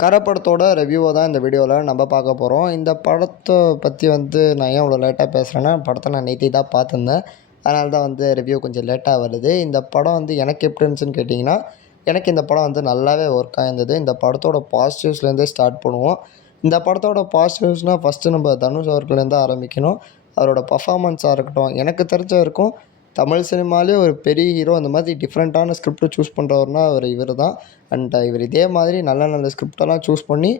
கரை படத்தோட ரிவ்யூவை தான் இந்த வீடியோவில் நம்ம பார்க்க போகிறோம். இந்த படத்தை பற்றி நான் ஏன் இவ்வளோ லேட்டாக பேசுகிறேன்னா, படத்தை நான் நேற்று தான் பார்த்துருந்தேன். அதனால தான் ரிவ்யூ கொஞ்சம் லேட்டாக வருது. இந்த படம் எனக்கு எப்படி இருந்துச்சுன்னு கேட்டிங்கன்னா, எனக்கு இந்த படம் நல்லாவே ஒர்க் ஆகிருந்தது. இந்த படத்தோட பாசிட்டிவ்ஸ்லேருந்தே ஸ்டார்ட் பண்ணுவோம். இந்த படத்தோட பாசிட்டிவ்ஸ்னால் ஃபஸ்ட்டு நம்ம தனுஷ் அவர்கள்லேருந்து ஆரம்பிக்கணும். அவரோட பர்ஃபார்மன்ஸாக இருக்கட்டும், எனக்கு தெரிஞ்ச வரைக்கும் தமிழ் சினிமாலே ஒரு பெரிய ஹீரோ அந்த மாதிரி டிஃப்ரெண்ட்டான ஸ்கிரிப்ட் சூஸ் பண்ணுறவர்னா இவர் தான். இவர் இதே மாதிரி நல்ல நல்ல ஸ்கிரிப்டெல்லாம் சூஸ் பண்ணி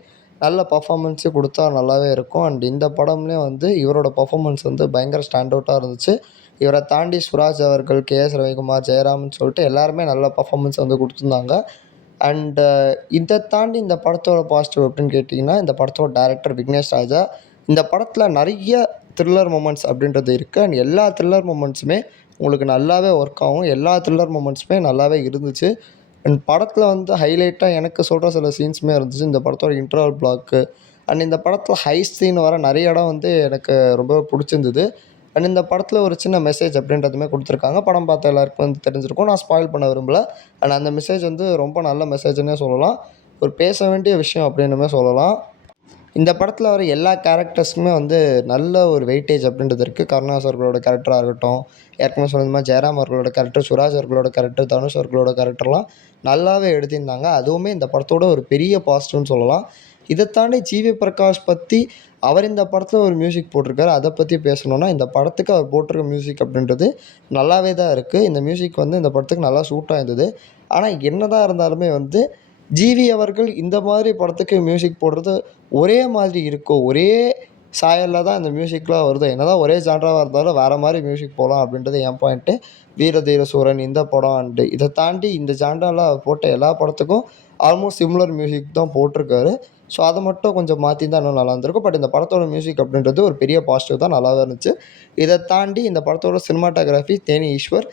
நல்ல பர்ஃபார்மன்ஸே கொடுத்தா நல்லாவே இருக்கும். இந்த படம்லேயும் இவரோட பர்ஃபார்மன்ஸ் பயங்கர ஸ்டாண்ட் அவுட்டாக இருந்துச்சு. இவரை தாண்டி சுராஜ் அவர்கள், கே.எஸ். ரவிக்குமார், ஜெயராம்னு சொல்லிட்டு எல்லாருமே நல்ல பர்ஃபார்மன்ஸ் கொடுத்துருந்தாங்க. இதை தாண்டி இந்த படத்தோட பாசிட்டிவ் எப்படின்னு கேட்டிங்கன்னா, இந்த படத்தோட டைரக்டர் விக்னேஷ் ராஜா. இந்த படத்தில் நிறைய த்ரில்லர் மொமெண்ட்ஸ் அப்படின்றது இருக்குது. எல்லா த்ரில்லர் மொமெண்ட்ஸுமே உங்களுக்கு நல்லாவே ஒர்க் ஆகும். எல்லா த்ரில்லர் மொமெண்ட்ஸுமே நல்லாவே இருந்துச்சு. படத்தில் ஹைலைட்டாக எனக்கு சொல்கிற சில சீன்ஸுமே இருந்துச்சு. இந்த படத்தோட இன்டர்வல் பிளாக்கு இந்த படத்தில் ஹைட் சீன் வர நிறைய இடம் எனக்கு ரொம்ப பிடிச்சிருந்தது. இந்த படத்தில் ஒரு சின்ன மெசேஜ் அப்படின்றதுமே கொடுத்துருக்காங்க. படம் பார்த்த எல்லாருக்கும் தெரிஞ்சிருக்கும். நான் ஸ்பாயில் பண்ண விரும்பலை. அந்த மெசேஜ் ரொம்ப நல்ல மெசேஜ்னே சொல்லலாம். ஒரு பேச வேண்டிய விஷயம் அப்படின்னுமே சொல்லலாம். இந்த படத்தில் வர எல்லா கேரக்டர்ஸுக்குமே நல்ல ஒரு வெயிட்டேஜ் அப்படின்றது இருக்குது. கருணாஸ் அவர்களோட கேரக்டராக இருக்கட்டும், ஏற்கனவே சொன்ன மாதிரி ஜெயராம் அவர்களோட கேரக்டர், சுராஜ் அவர்களோட கேரக்டர், தனுஷ் அவர்களோட கேரக்டர்லாம் நல்லாவே எழுதியிருந்தாங்க. அதுவுமே இந்த படத்தோட ஒரு பெரிய பாசிட்டிவ்னு சொல்லலாம். இதை தாண்டி ஜிவி பிரகாஷ் பற்றி அவர் இந்த படத்தில் ஒரு மியூசிக் போட்டிருக்காரு. அதை பற்றி பேசணுன்னா, இந்த படத்துக்கு அவர் போட்டிருக்க மியூசிக் அப்படின்றது நல்லாவே தான் இருக்குது. இந்த மியூசிக் இந்த படத்துக்கு நல்லா சூட்டாக இருந்தது. ஆனால் என்ன தான் இருந்தாலுமே ஜிவி அவர்கள் இந்த மாதிரி படத்துக்கு மியூசிக் போடுறது ஒரே மாதிரி இருக்கோ, ஒரே சாயலில் தான் இந்த மியூசிக்லாம் வருது. என்ன தான் ஒரே ஜான்ராவாக இருந்தாலும் வேறு மாதிரி மியூசிக் போகலாம் அப்படின்றது என் பாயிண்ட்டு. வீரதீர சூரன் இந்த படம் இதை தாண்டி இந்த ஜான்ராவில் போட்ட எல்லா படத்துக்கும் ஆல்மோஸ்ட் சிமிலர் மியூசிக் தான் போட்டிருக்காரு. ஸோ அதை மட்டும் கொஞ்சம் மாற்றி தான் இன்னும் நல்லா இருந்திருக்கும். பட் இந்த படத்தோட மியூசிக் அப்படின்றது ஒரு பெரிய பாசிட்டிவ் தான், நல்லாவே இருந்துச்சு. இதை தாண்டி இந்த படத்தோட சினிமாட்டோகிராஃபி தேனி ஈஸ்வர்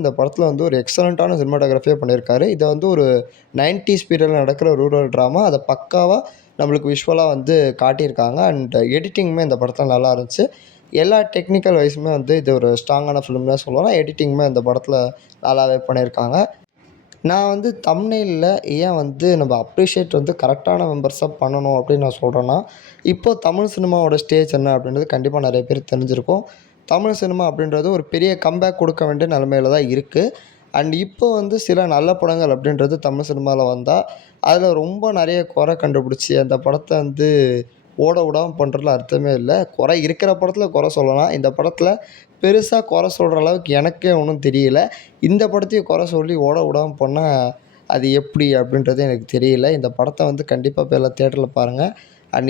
இந்த படத்தில் ஒரு எக்ஸலண்ட்டான சினிமாட்டோகிராஃபியே பண்ணியிருக்காரு. இதை ஒரு 90s பீரியடில் நடக்கிற ரூரல் ட்ராமா, அதை பக்காவாக நம்மளுக்கு விஷுவலாக காட்டியிருக்காங்க. எடிட்டிங்குமே இந்த படத்தில் நல்லா இருந்துச்சு. எல்லா டெக்னிக்கல் வைஸுமே இது ஒரு ஸ்ட்ராங்கான ஃபிலிம்னே சொல்லலாம். எடிட்டிங்குமே இந்த படத்தில் நல்லாவே பண்ணியிருக்காங்க. நான் தம்ப்நெயிலில் ஏன் நம்ம அப்ரிஷியேட் கரெக்டான மெம்பர்ஸாக பண்ணணும் அப்படின்னு நான் சொல்கிறேன்னா, இப்போது தமிழ் சினிமாவோட ஸ்டேஜ் என்ன அப்படின்றது கண்டிப்பாக நிறைய பேர் தெரிஞ்சிருக்கும். தமிழ் சினிமா அப்படின்றது ஒரு பெரிய கம்பேக் கொடுக்க வேண்டிய நிலமையில தான் இருக்குது. இப்போ சில நல்ல படங்கள் அப்படின்றது தமிழ் சினிமாவில் வந்தால் அதில் ரொம்ப நிறைய குறை கண்டுபிடிச்சி அந்த படத்தை ஓட விடாமல் பண்ணுறதுல அர்த்தமே இல்லை. குறை இருக்கிற படத்தில் குறை சொல்லலாம். இந்த படத்தில் பெருசாக குறை சொல்கிற அளவுக்கு எனக்கே ஒன்றும் தெரியல. இந்த படத்தையும் குறை சொல்லி ஓட விடாமல் பண்ணால் அது எப்படி அப்படின்றது எனக்கு தெரியல. இந்த படத்தை கண்டிப்பாக போய் எல்லாம் தியேட்டரில் பாருங்கள்.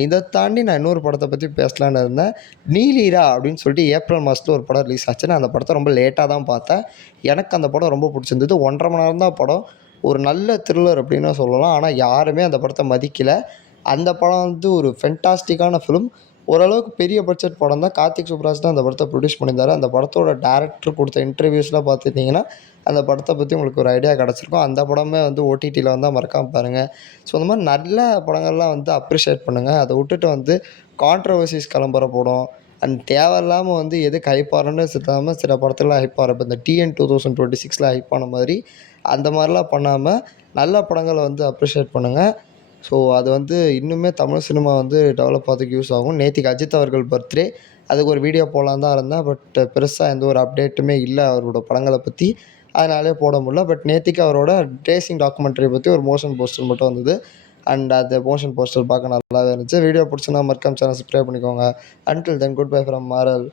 இதை தாண்டி நான் இன்னொரு படத்தை பற்றி பேசலான்னு இருந்தேன். நீலீரா அப்படின்னு சொல்லிட்டு ஏப்ரல் மாதத்தில் ஒரு படம் ரிலீஸ் ஆச்சு. நான் அந்த படத்தை ரொம்ப லேட்டாக தான் பார்த்தேன். எனக்கு அந்த படம் ரொம்ப பிடிச்சிருந்தது. 1.5 மணி நேரம் தான் படம். ஒரு நல்ல த்ரில்லர் அப்படின்னு சொல்லலாம். ஆனால் யாருமே அந்த படத்தை மதிக்கலை. அந்த படம் ஒரு ஃபென்டாஸ்டிக்கான ஃபிலிம். ஓரளவுக்கு பெரிய பட்ஜெட் படம் தான். கார்த்திக் சுப்ராஜ் தான் அந்த படத்தை ப்ரொடியூஸ் பண்ணியிருந்தார். அந்த படத்தோட டேரக்டர் கொடுத்த இன்டர்வியூஸ்லாம் பார்த்துட்டிங்கன்னா அந்த படத்தை பற்றி உங்களுக்கு ஒரு ஐடியா கிடச்சிருக்கும். அந்த படமே ஓடிடியில் வந்தால் மறக்காமல் பாருங்கள். ஸோ அந்த மாதிரி நல்ல படங்கள்லாம் அப்ரிஷியேட் பண்ணுங்கள். அதை விட்டுட்டு கான்ட்ரவர்சிஸ் கிளம்புற படம் தேவையில்லாமல் எதுக்கு ஹைப்பாகணுன்னு இல்லாமல் சில படத்துலாம் ஹைப்பாக இப்போ இந்த TN 2026 ஹைப்பான மாதிரி அந்த மாதிரிலாம் பண்ணாமல் நல்ல படங்களை அப்ரிஷியேட் பண்ணுங்கள். ஸோ அது இன்னுமே தமிழ் சினிமா டெவலப் ஆகிறதுக்கு யூஸ் ஆகும். நேற்றுக்கு அஜித் அவர்கள் பர்த்டே, அதுக்கு ஒரு வீடியோ போடலான்னு தான் இருந்தேன். பட் பெருசாக எந்த ஒரு அப்டேட்டுமே இல்லை அவரோட படங்களை பற்றி. அதனாலே போட முடியல. பட் நேற்றுக்கு அவரோட ரேசிங் டாக்குமெண்ட்ரி பற்றி ஒரு மோஷன் போஸ்டர் மட்டும் வந்தது. அந்த மோஷன் போஸ்டர் பார்க்க நல்லாவே இருந்துச்சு. வீடியோ பிடிச்சுன்னா மறக்காம சேனல் சப்ஸ்கிரைப் பண்ணிக்கோங்க. Until then good bye from moral.